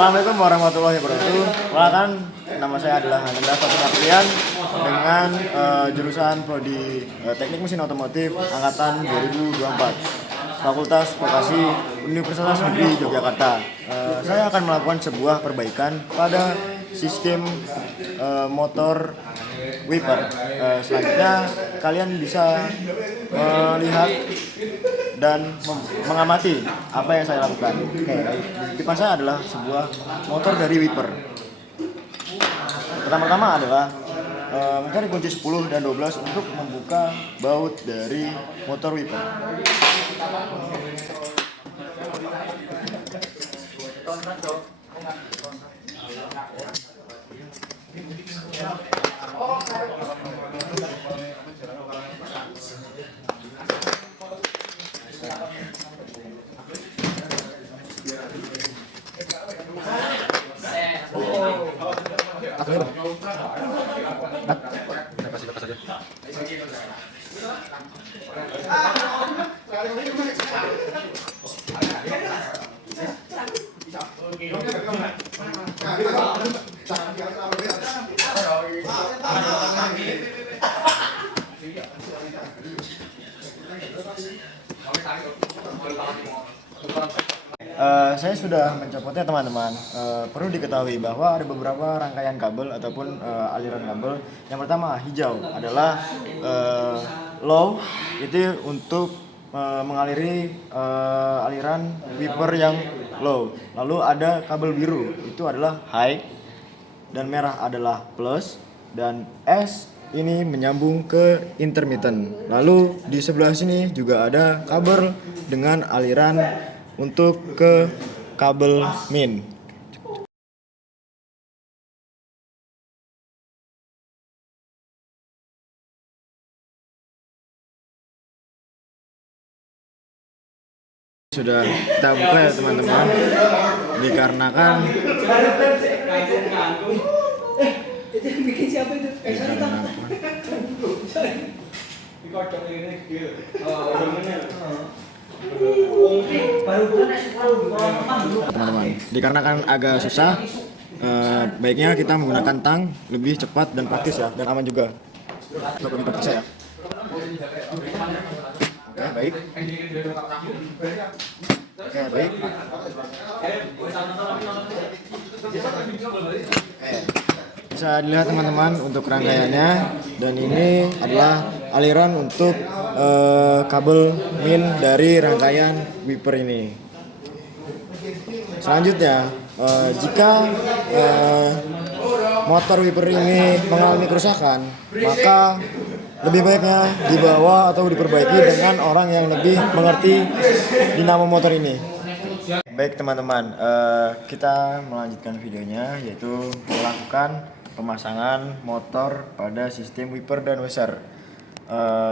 Assalamualaikum warahmatullahi wabarakatuh. Perkenalkan, nama saya adalah Hendra Fatin Aprian dengan jurusan Prodi Teknik Mesin Otomotif angkatan 2024, Fakultas Vokasi Universitas Negeri Yogyakarta. Saya akan melakukan sebuah perbaikan pada sistem motor wiper. Selanjutnya kalian bisa melihat dan mengamati apa yang saya lakukan. Oke, di depan saya adalah sebuah motor dari wiper. Pertama-tama adalah mencari kunci 10 dan 12 untuk membuka baut dari motor wiper. Saya sudah mencopotnya teman-teman. Perlu diketahui bahwa ada beberapa rangkaian kabel ataupun aliran kabel. Yang pertama hijau adalah low, itu untuk mengaliri aliran wiper yang low. Lalu ada kabel biru, itu adalah high, dan merah adalah plus, dan S ini menyambung ke intermittent. Lalu di sebelah sini juga ada kabel dengan aliran untuk ke kabel min. Sudah kita buka ya teman-teman, dikarenakan teman-teman, dikarenakan agak susah, baiknya kita menggunakan tang, lebih cepat dan praktis ya, dan aman juga. Lebih praktis ya. Oke, baik. Oke, baik. Bisa dilihat teman-teman untuk rangkaiannya, dan ini adalah aliran untuk kabel min dari rangkaian wiper ini. Selanjutnya, jika motor wiper ini mengalami kerusakan, maka lebih baiknya dibawa atau diperbaiki dengan orang yang lebih mengerti dinamo motor ini. Baik teman-teman, kita melanjutkan videonya, yaitu melakukan pemasangan motor pada sistem wiper dan washer.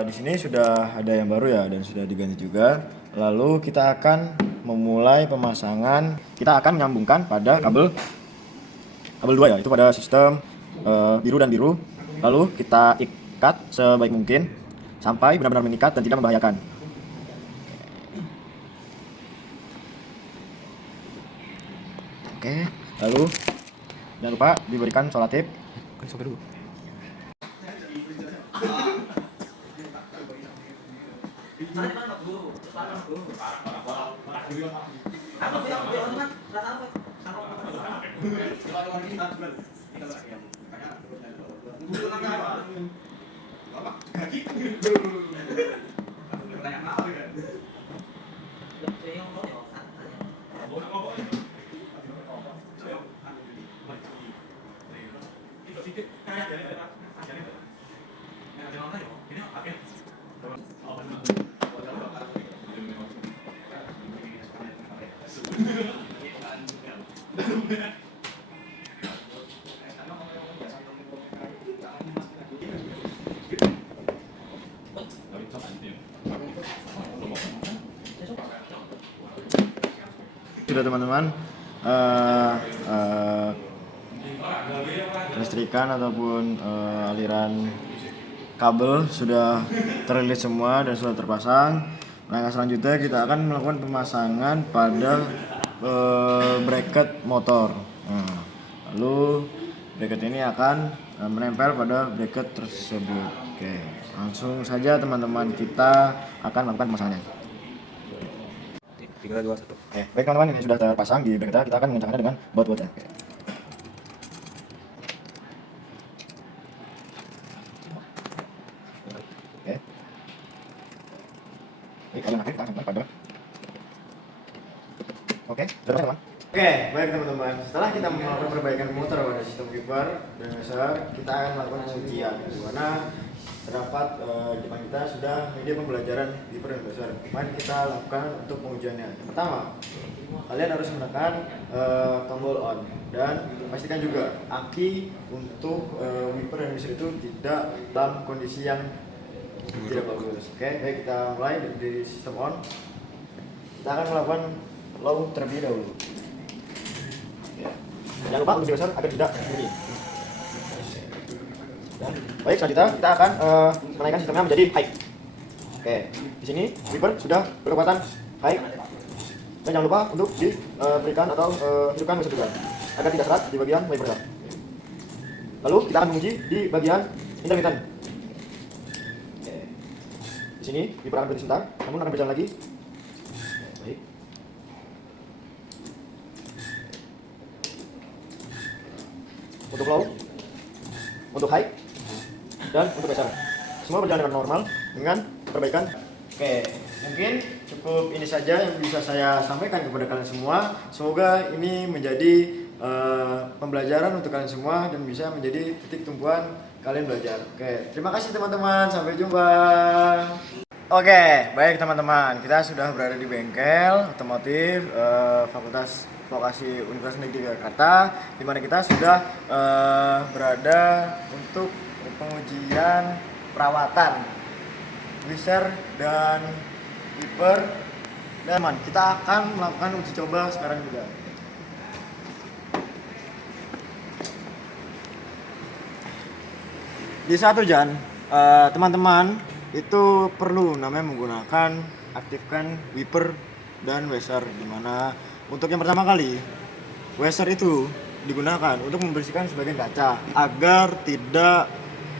Di sini sudah ada yang baru ya, dan sudah diganti juga. Lalu kita akan memulai pemasangan. Kita akan menyambungkan pada kabel 2 ya, itu pada sistem biru dan biru. Lalu kita ikat sebaik mungkin sampai benar-benar mengikat dan tidak membahayakan. Oke, lalu jangan lupa diberikan solatip. Sudah teman-teman, listrikan ataupun aliran kabel sudah terlilit semua dan sudah terpasang. Langkah selanjutnya kita akan melakukan pemasangan pada bracket motor. Nah, lalu bracket ini akan menempel pada bracket tersebut. Oke, langsung saja teman-teman, kita akan melakukan pemasangannya. 3, 2, 1. Baik teman-teman, ini sudah terpasang di bracketnya. Kita akan mengencangkannya dengan baut-bautnya. Kalian akan kita akan pada. Oke, teman-teman. Baik teman-teman. Setelah kita melakukan perbaikan motor pada sistem wiper dan dasar, kita akan melakukan pengujian, di mana terdapat di depan kita sudah media pembelajaran wiper dan dasar. Mari kita lakukan untuk pengujiannya. Yang pertama, kalian harus menekan tombol on dan pastikan juga aki untuk wiper dan dasar itu tidak dalam kondisi yang tidak bagus. Baik, kita mulai dari sistem on. Kita akan melakukan low terlebih dahulu. Jangan lupa untuk dasar agar tidak bunyi. Baik, selanjutnya kita akan menaikkan sistemnya menjadi high. Di sini wiper sudah berkekuatan high. Dan jangan lupa untuk diberikan atau hidupkan mesin juga agar tidak serat di bagian wiper. Lalu kita akan menguji di bagian intermittent. Di sini wiper akan berhenti sebentar, namun akan berjalan lagi. Baik. Untuk low, untuk high, dan untuk besar, semua berjalan dengan normal dengan perbaikan. Mungkin cukup ini saja yang bisa saya sampaikan kepada kalian semua. Semoga ini menjadi pembelajaran untuk kalian semua dan bisa menjadi titik tumpuan kalian belajar. Terima kasih teman-teman, sampai jumpa. Baik teman-teman, kita sudah berada di bengkel otomotif Fakultas Vokasi Universitas Negeri Jakarta, di mana kita sudah berada untuk pengujian perawatan Wizard dan wiper. Dan kita akan melakukan uji coba sekarang juga. Di saat hujan, teman-teman itu perlu namanya menggunakan aktifkan wiper dan washer, dimana untuk yang pertama kali washer itu digunakan untuk membersihkan sebagian kaca agar tidak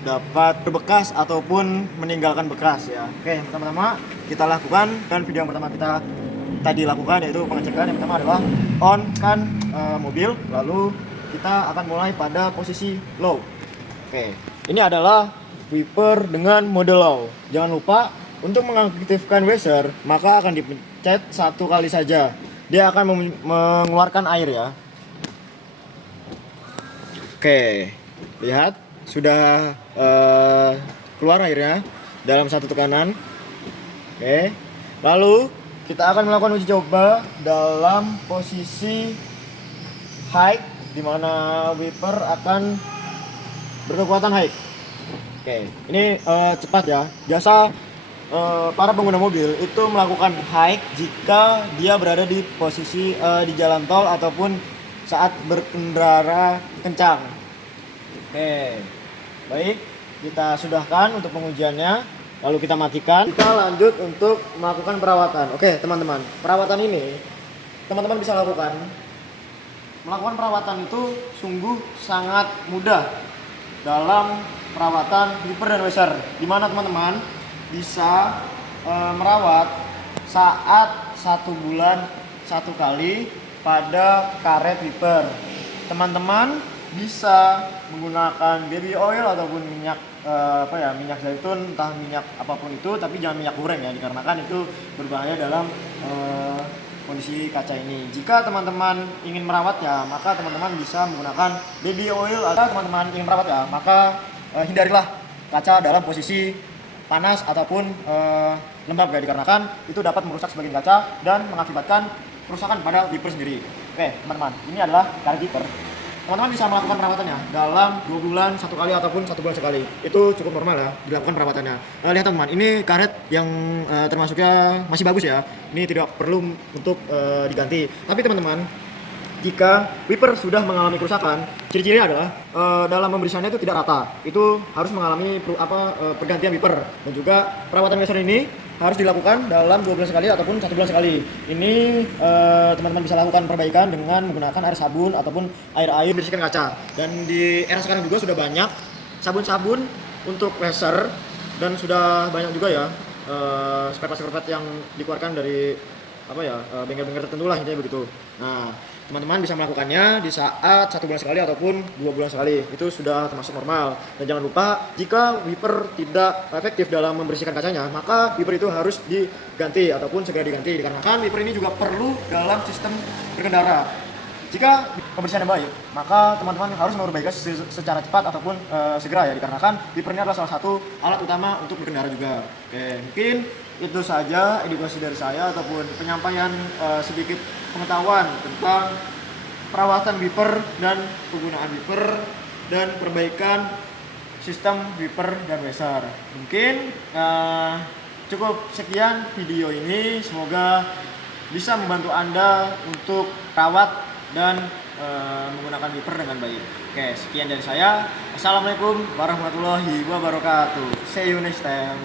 dapat berbekas ataupun meninggalkan bekas ya. Yang pertama kita lakukan, dan video yang pertama kita tadi lakukan yaitu pengecekan. Yang pertama adalah on kan mobil, lalu kita akan mulai pada posisi low. Ini adalah wiper dengan mode low. Jangan lupa untuk mengaktifkan washer, maka akan dipencet satu kali saja. Dia akan mengeluarkan air ya. Lihat sudah keluar airnya dalam satu tekanan. Lalu kita akan melakukan uji coba dalam posisi high, di mana wiper akan berkekuatan high. Ini cepat ya. Biasa para pengguna mobil itu melakukan high jika dia berada di posisi di jalan tol ataupun saat berkendara kencang. Baik, kita sudahkan untuk pengujiannya, lalu kita matikan. Kita lanjut untuk melakukan perawatan. Teman-teman, perawatan ini teman-teman bisa lakukan. Melakukan perawatan itu sungguh sangat mudah dalam perawatan wiper dan washer, di mana teman-teman bisa merawat saat 1 bulan 1 kali pada karet wiper. Teman-teman bisa menggunakan baby oil ataupun minyak minyak zaitun, entah minyak apapun itu, tapi jangan minyak goreng ya, dikarenakan itu berbahaya dalam kondisi kaca ini. Jika teman-teman ingin merawat ya, maka teman-teman bisa menggunakan baby oil. Atau teman-teman ingin merawat ya, maka hindarilah kaca dalam posisi panas ataupun lembab ya, dikarenakan itu dapat merusak sebagian kaca dan mengakibatkan kerusakan pada wiper sendiri. Teman-teman, ini adalah karet wiper. Teman-teman bisa melakukan perawatannya dalam 2 bulan 1 kali ataupun 1 bulan sekali. Itu cukup normal ya dilakukan perawatannya. Lihat teman-teman, ini karet yang termasuknya masih bagus ya. Ini tidak perlu untuk diganti. Tapi teman-teman, jika wiper sudah mengalami kerusakan, ciri-cirinya adalah dalam pembersihannya itu tidak rata. Itu harus mengalami pergantian wiper, dan juga perawatan Weser ini harus dilakukan dalam 2 bulan sekali ataupun 1 bulan sekali. Ini teman-teman bisa lakukan perbaikan dengan menggunakan air sabun ataupun air membersihkan kaca. Dan di era sekarang juga sudah banyak sabun-sabun untuk Weser, dan sudah banyak juga ya spare part yang dikeluarkan dari bengkel-bengkel tertentu lah, intinya begitu. Nah, teman-teman bisa melakukannya di saat 1 bulan sekali ataupun 2 bulan sekali. Itu sudah termasuk normal. Dan jangan lupa, jika wiper tidak efektif dalam membersihkan kacanya, maka wiper itu harus diganti ataupun segera diganti, dikarenakan wiper ini juga perlu dalam sistem berkendara. Jika pembersihan yang baik, maka teman-teman harus memperbaikinya secara cepat ataupun segera ya, dikarenakan wiper ini adalah salah satu alat utama untuk berkendara juga. Oke, mungkin itu saja edukasi dari saya ataupun penyampaian sedikit pengetahuan tentang perawatan wiper dan penggunaan wiper dan perbaikan sistem wiper dan Weser. Mungkin cukup sekian video ini, semoga bisa membantu Anda untuk rawat dan menggunakan wiper dengan baik. Oke, sekian dari saya. Assalamualaikum warahmatullahi wabarakatuh. See you next time.